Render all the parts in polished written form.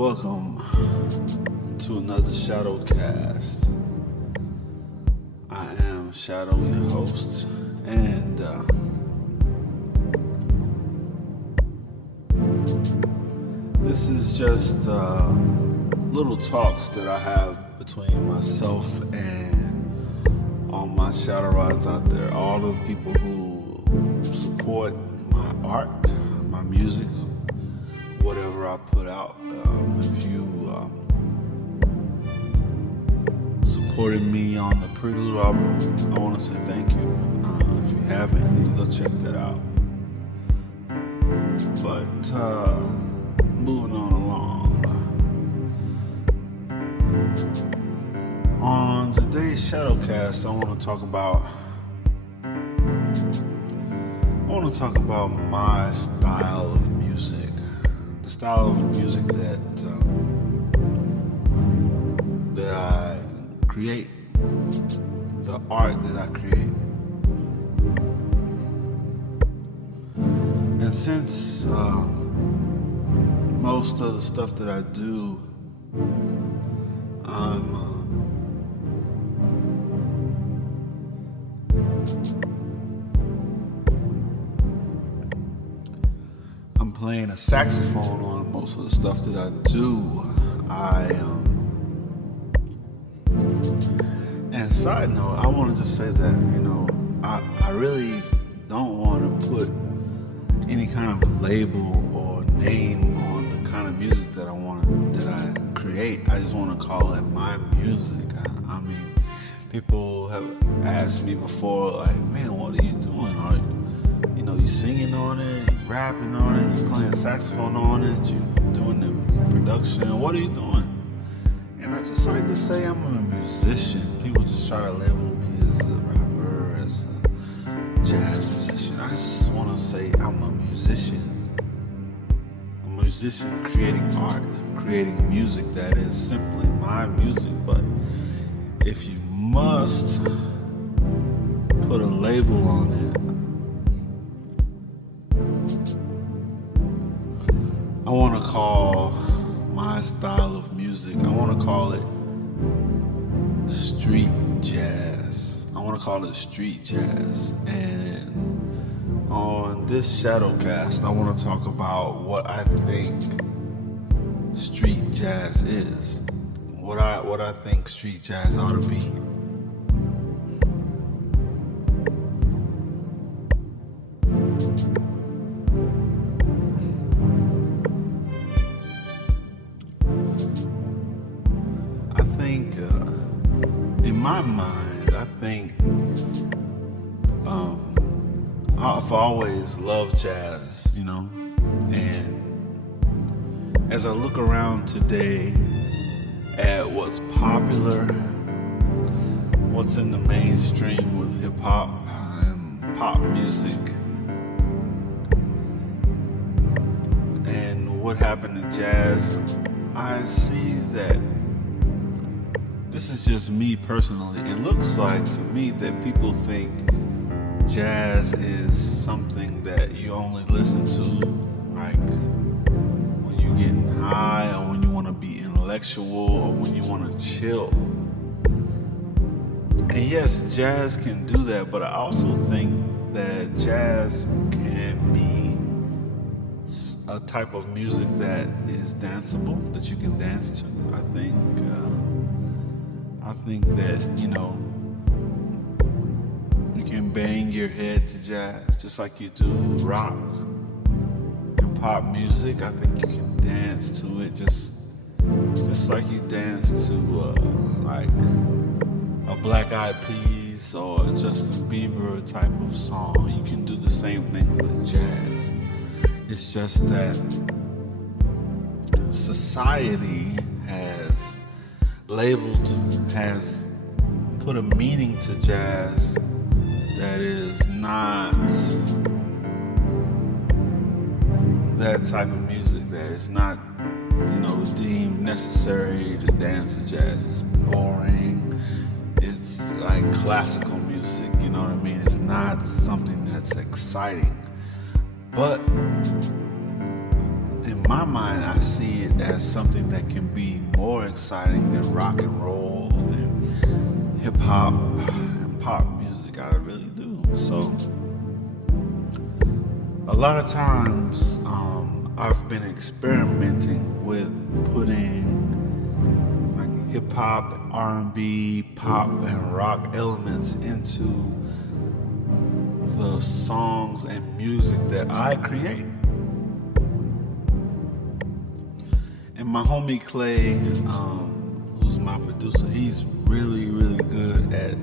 Welcome to another Shaddow cast. I am Shaddow, your host, and this is just little talks that I have between myself and all my shadow rods out there, all the people who support my art, my music, whatever I put out. If you supported me on the Prelude album, I want to say thank you. If you haven't, you need to go check that out. But moving on along. On today's Shadowcast, I want to talk about my style of music. The style of music that I create, the art that I create. And since most of the stuff that I do, I'm playing a saxophone on most of the stuff that I do. And side note, I want to just say that, I really don't want to put any kind of label or name on the kind of music that I create. I just want to call it my music. I mean, people have asked me before, like, man, what are you doing? Are you singing on it, you rapping on it, you playing saxophone on it, you doing the production? What are you doing? And I just like to say I'm a musician. People just try to label me as a rapper, as a jazz musician. I just want to say I'm a musician. I'm a musician creating art, creating music that is simply my music. But if you must put a label on it, I want to call my style of music, I want to call it street jazz. I want to call it street jazz. And on this Shadowcast, I want to talk about what I think street jazz is. What I think street jazz ought to be. I think, in my mind, I've always loved jazz, and as I look around today at what's popular, what's in the mainstream with hip hop and pop music, and what happened to jazz, I see that this is just me personally. It looks like to me that people think jazz is something that you only listen to like when you're getting high, or when you want to be intellectual, or when you want to chill. And yes, jazz can do that, but I also think that jazz can be a type of music that is danceable, that you can dance to. I think that, you can bang your head to jazz just like you do rock and pop music. I think you can dance to it just like you dance to like a Black Eyed Peas or a Justin Bieber type of song. You can do the same thing with jazz. It's just that society has put a meaning to jazz that is not that type of music, that is not, deemed necessary to dance to jazz. It's boring. It's like classical music, you know what I mean? It's not something that's exciting. But in my mind, I see it as something that can be more exciting than rock and roll, than hip hop and pop music. I really do. So, a lot of times, I've been experimenting with putting like hip hop, R&B, pop, and rock elements into the songs and music that I create. And my homie Clay, who's my producer, he's really, really good at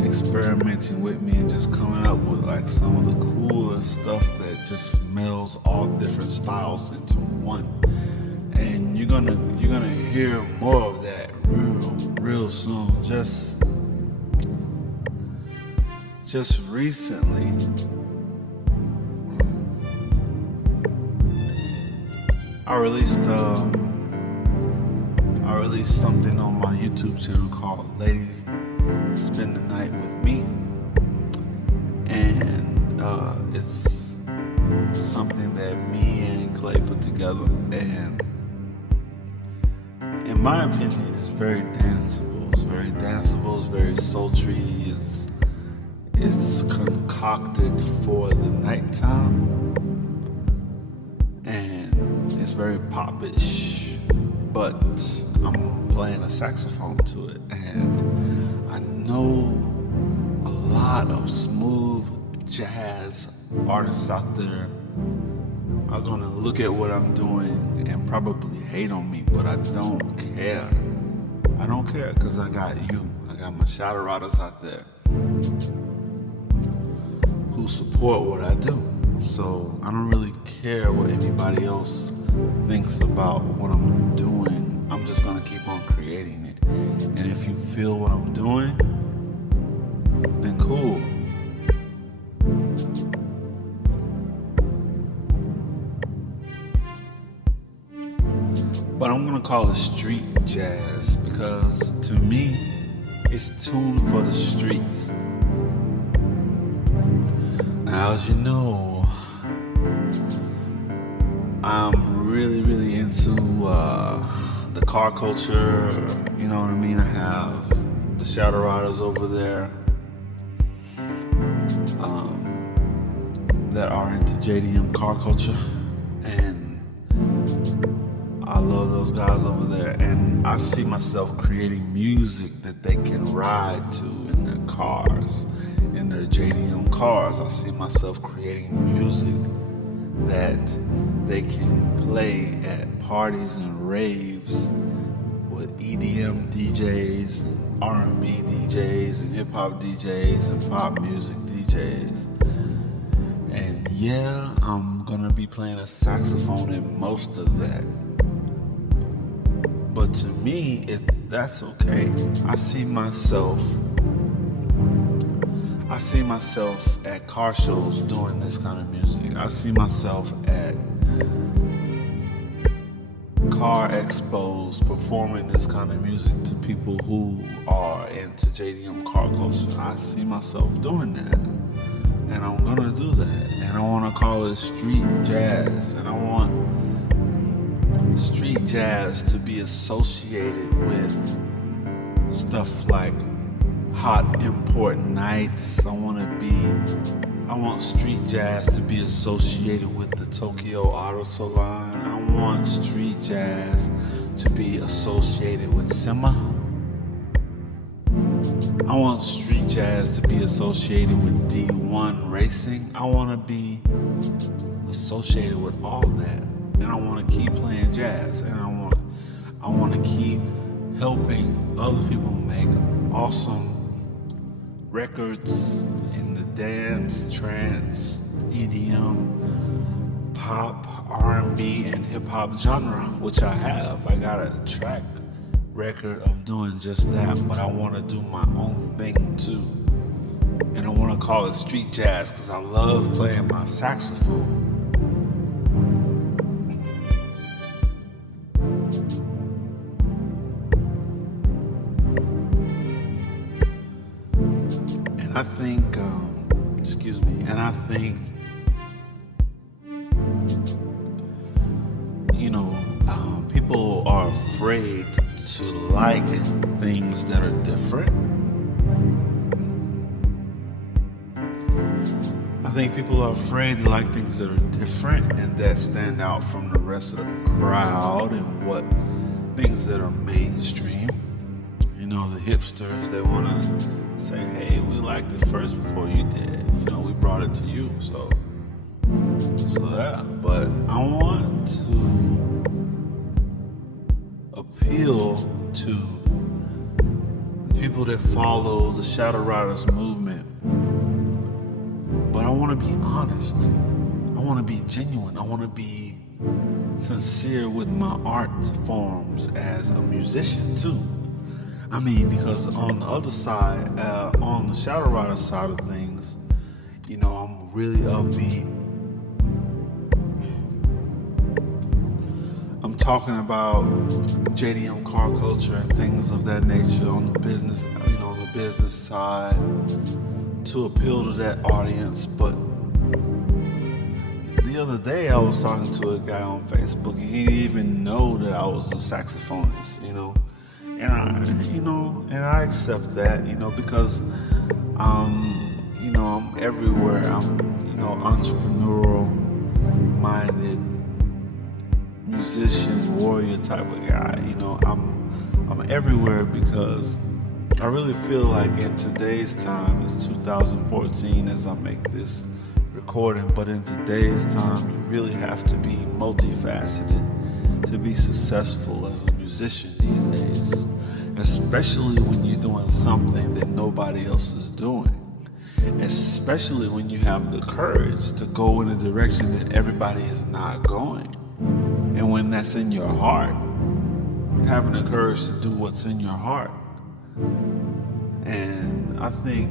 experimenting with me and just coming up with like some of the coolest stuff that just melds all different styles into one. And you're gonna hear more of that real soon. Just recently, I released something on my YouTube channel called Lady Spend the Night with Me, and it's something that me and Clay put together, and in my opinion, it's very danceable. It's very sultry. It's concocted for the nighttime, and it's very popish, but I'm playing a saxophone to it, and I know a lot of smooth jazz artists out there are gonna look at what I'm doing and probably hate on me, but I don't care. I don't care, because I got you. I got my Shaddow out there who support what I do. So I don't really care what anybody else thinks about what I'm doing. I'm just gonna keep on creating it. And if you feel what I'm doing, then cool. But I'm gonna call it street jazz because to me, it's tuned for the streets. Now, as you know, I'm really, really into the car culture. You know what I mean? I have the Shadow Riders over there that are into JDM car culture, and I love those guys over there. And I see myself creating music that they can ride to in their cars, in their JDM cars. I see myself creating music that they can play at parties and raves with EDM DJs, and R&B DJs, and hip-hop DJs, and pop music DJs. And yeah, I'm gonna be playing a saxophone in most of that. But to me, that's okay. I see myself at car shows doing this kind of music. I see myself at car expos performing this kind of music to people who are into JDM car culture. I see myself doing that, and I'm gonna do that. And I want to call it street jazz, and I want street jazz to be associated with stuff like hot import nights. I want street jazz to be associated with the Tokyo Auto Salon. I want street jazz to be associated with SEMA. I want street jazz to be associated with D1 racing. I want to be associated with all that. And I want to keep playing jazz. And I want to keep helping other people make awesome records in the dance, trance, EDM, pop, R&B, and hip-hop genre, which I have. I got a track record of doing just that, but I want to do my own thing too. And I want to call it street jazz because I love playing my saxophone. And I think, afraid to like things that are different. I think people are afraid to like things that are different and that stand out from the rest of the crowd and what things that are mainstream. You know, the hipsters, they want to say, hey, we liked it first before you did. You know, we brought it to you. So yeah. But I want to appeal to the people that follow the Shadow Riders movement. But I want to be honest. I want to be genuine. I want to be sincere with my art forms as a musician too. I mean, because on the other side, on the Shadow Rider side of things, you know, I'm really upbeat. I'm talking about JDM car culture and things of that nature on the business, you know, the business side, to appeal to that audience. But the other day I was talking to a guy on Facebook and he didn't even know that I was a saxophonist, you know. And I accept that, you know, because you know, I'm everywhere. I'm, you know, entrepreneurial minded musician, warrior type of guy. You know, I'm everywhere because I really feel like in today's time, it's 2014 as I make this recording, but in today's time, you really have to be multifaceted to be successful as a musician these days, especially when you're doing something that nobody else is doing, especially when you have the courage to go in a direction that everybody is not going, and when that's in your heart, having the courage to do what's in your heart. And I think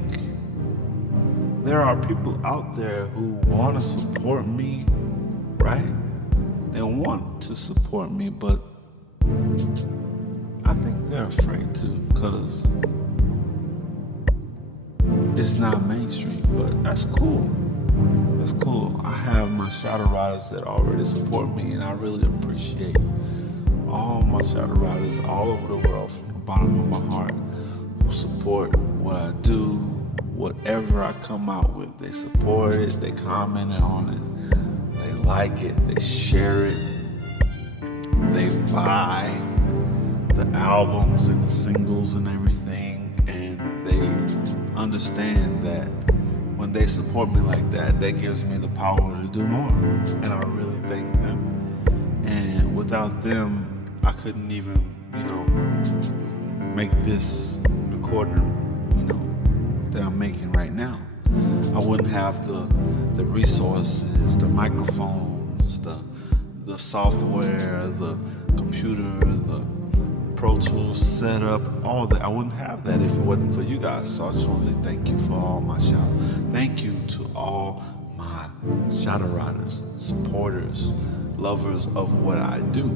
there are people out there who want to support me, right? They want to support me, but I think they're afraid to because it's not mainstream, but that's cool. That's cool. I have my Shadow Riders that already support me, and I really appreciate all my Shadow Riders all over the world from the bottom of my heart who support what I do, whatever I come out with. They support it, they commented on it, they like it, they share it, they buy the albums and the singles and everything, and they understand that when they support me like that, that gives me the power to do more, and I really thank them. And without them, I couldn't even, you know, make this recording, you know, that I'm making right now. I wouldn't have the resources, the microphones, the software, the computer, the Pro Tools setup, all that. I wouldn't have that if it wasn't for you guys. So I just want to say thank you for all my shout. Thank you to all my Shadow Riders, supporters, lovers of what I do.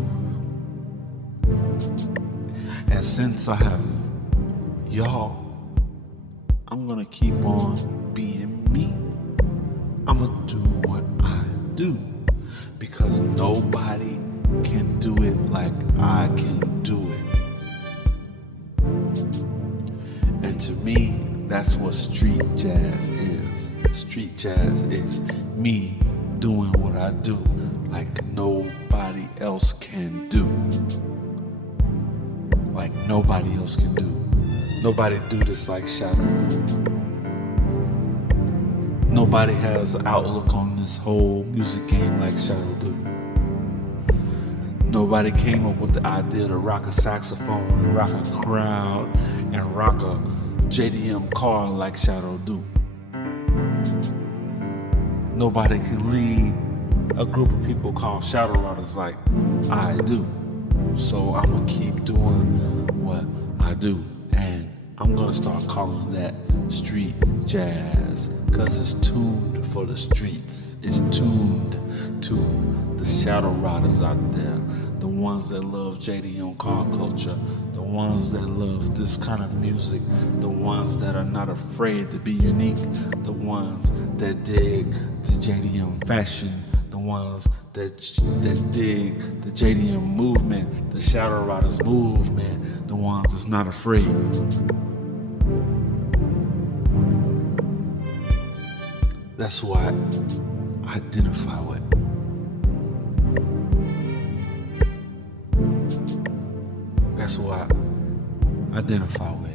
And since I have y'all, I'm gonna keep on being me. I'm gonna do what I do because nobody can do it like I can do it. And to me, that's what street jazz is. Street jazz is me doing what I do like nobody else can do. Like nobody else can do. Nobody do this like Shaddow do. Nobody has an outlook on this whole music game like Shaddow do. Nobody came up with the idea to rock a saxophone, and rock a crowd, and rock a JDM car like Shaddow do. Nobody can lead a group of people called Shadow Riders like I do. So I'm gonna keep doing what I do, and I'm gonna start calling that street jazz, cause it's tuned for the streets. It's tuned to the Shadow Riders out there, the ones that love JDM car culture, the ones that love this kind of music, the ones that are not afraid to be unique, the ones that dig the JDM fashion, the ones that dig the JDM movement, the Shadow Riders movement, the ones that's not afraid. That's who I identify with. That's who I identify with.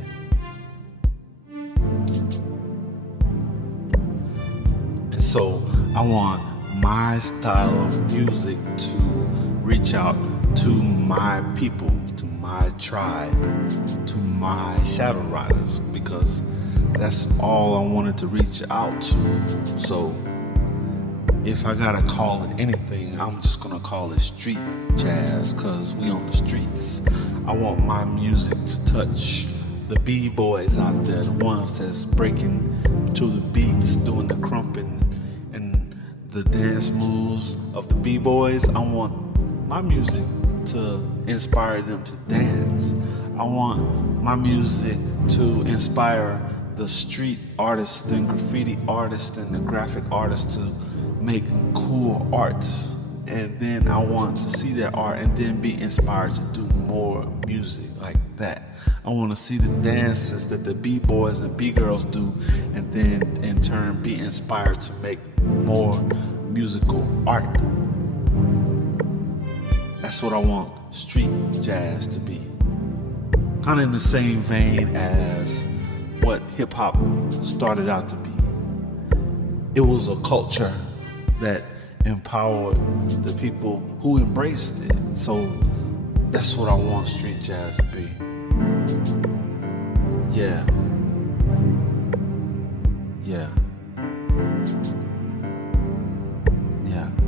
And so I want my style of music to reach out to my people, to my tribe, to my Shadow Riders, because that's all I wanted to reach out to. So if I gotta call it anything, I'm just gonna call it street jazz, cause we on the streets. I want my music to touch the B-boys out there, the ones that's breaking to the beats, doing the crumping and the dance moves of the B-boys. I want my music to inspire them to dance. I want my music to inspire the street artists and graffiti artists and the graphic artists to make cool arts. And then I want to see that art and then be inspired to do more music like that. I want to see the dances that the B-boys and B-girls do, and then in turn be inspired to make more musical art. That's what I want street jazz to be. Kind of in the same vein as what hip-hop started out to be. It was a culture that empowered the people who embraced it. So that's what I want street jazz to be. Yeah.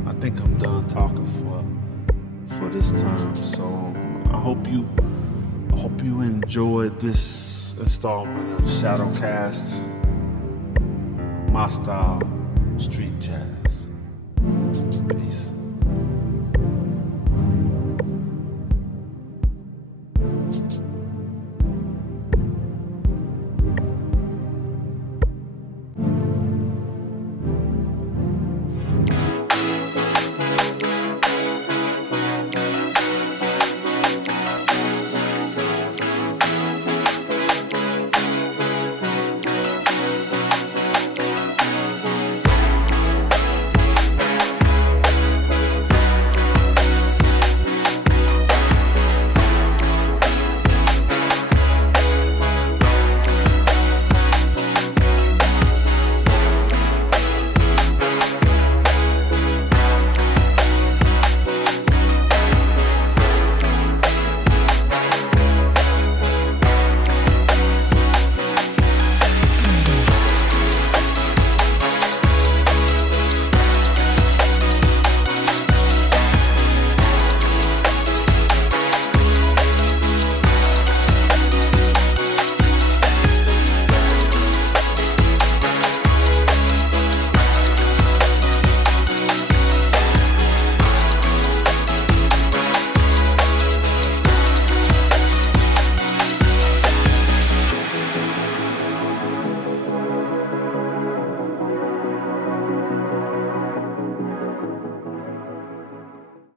I think I'm done talking for this time. So I hope you enjoyed this installment of Shadowcast, my style, street jazz. Peace.